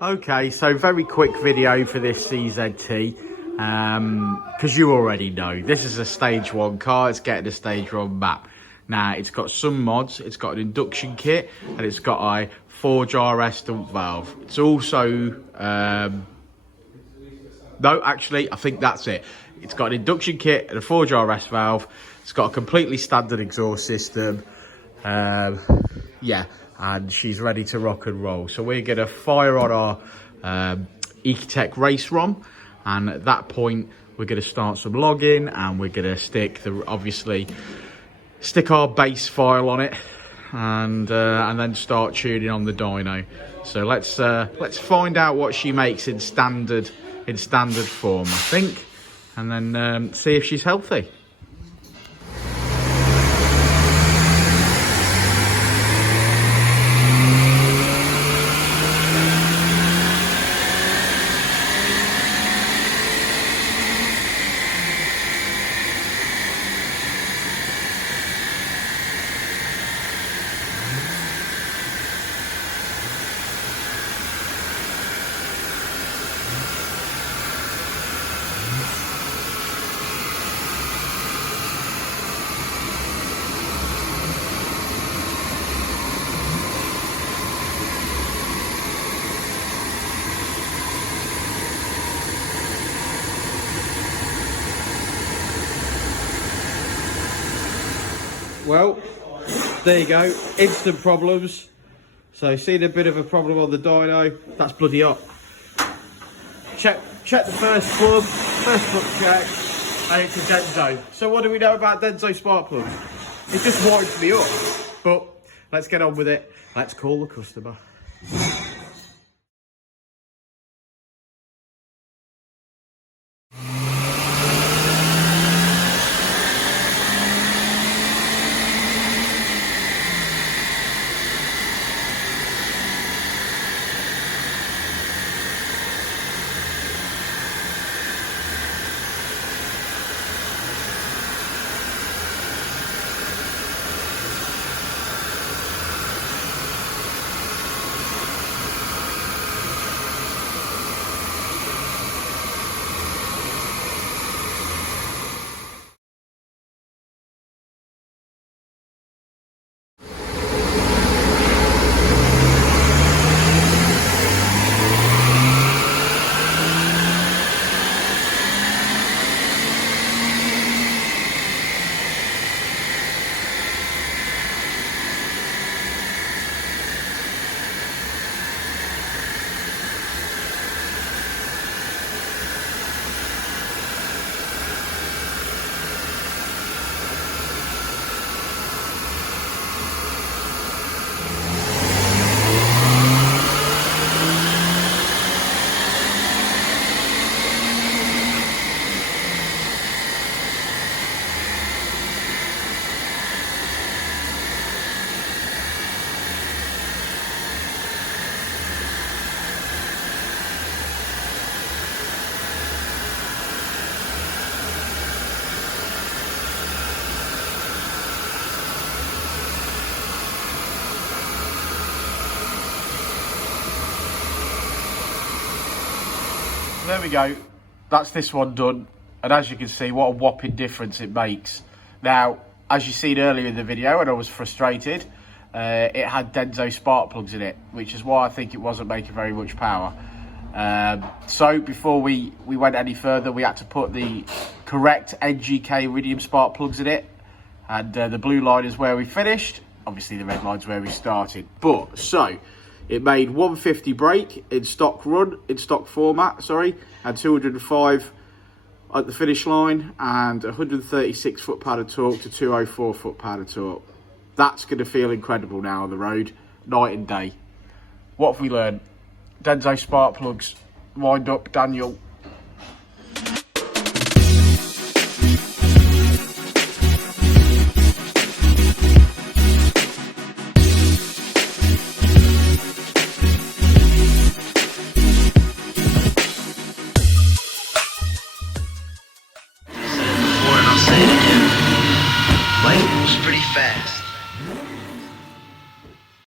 Okay, so very quick video for this CZT, because you already know this is a stage 1 car. It's getting a stage 1 map. Now it's got some mods. It's got an induction kit and it's got a 4-jar S dump valve. It's also no, actually I think that's it. It's got an induction kit and a 4-jar S valve. It's got a completely standard exhaust system. Yeah, and she's ready to rock and roll. So we're going to fire on our Ecotech race ROM, and at that point we're going to start some logging, and we're going to stick our base file on it, and then start tuning on the dyno. So let's find out what she makes in standard form, I think, and then see if she's healthy. Well, there you go, instant problems. So seen a bit of a problem on the dyno. That's bloody hot. Check the first plug check, and it's a Denso. So what do we know about Denso Sparkplugs? It just winds me up. But let's get on with it. Let's call the customer. There we go, that's this one done, and as you can see, what a whopping difference it makes. Now, as you seen earlier in the video, and I was frustrated, it had Denso Sparkplugs in it, which is why I think it wasn't making very much power. So before we went any further, we had to put the correct NGK Iridium spark plugs in it, and the blue line is where we finished. Obviously the red line's where we started. But so it made 150 brake in stock format, and 205 at the finish line, and 136 foot-pound of torque to 204 foot-pound of torque. That's going to feel incredible now on the road, night and day. What have we learned? Denso Sparkplugs, wind up, Daniel. Was pretty fast.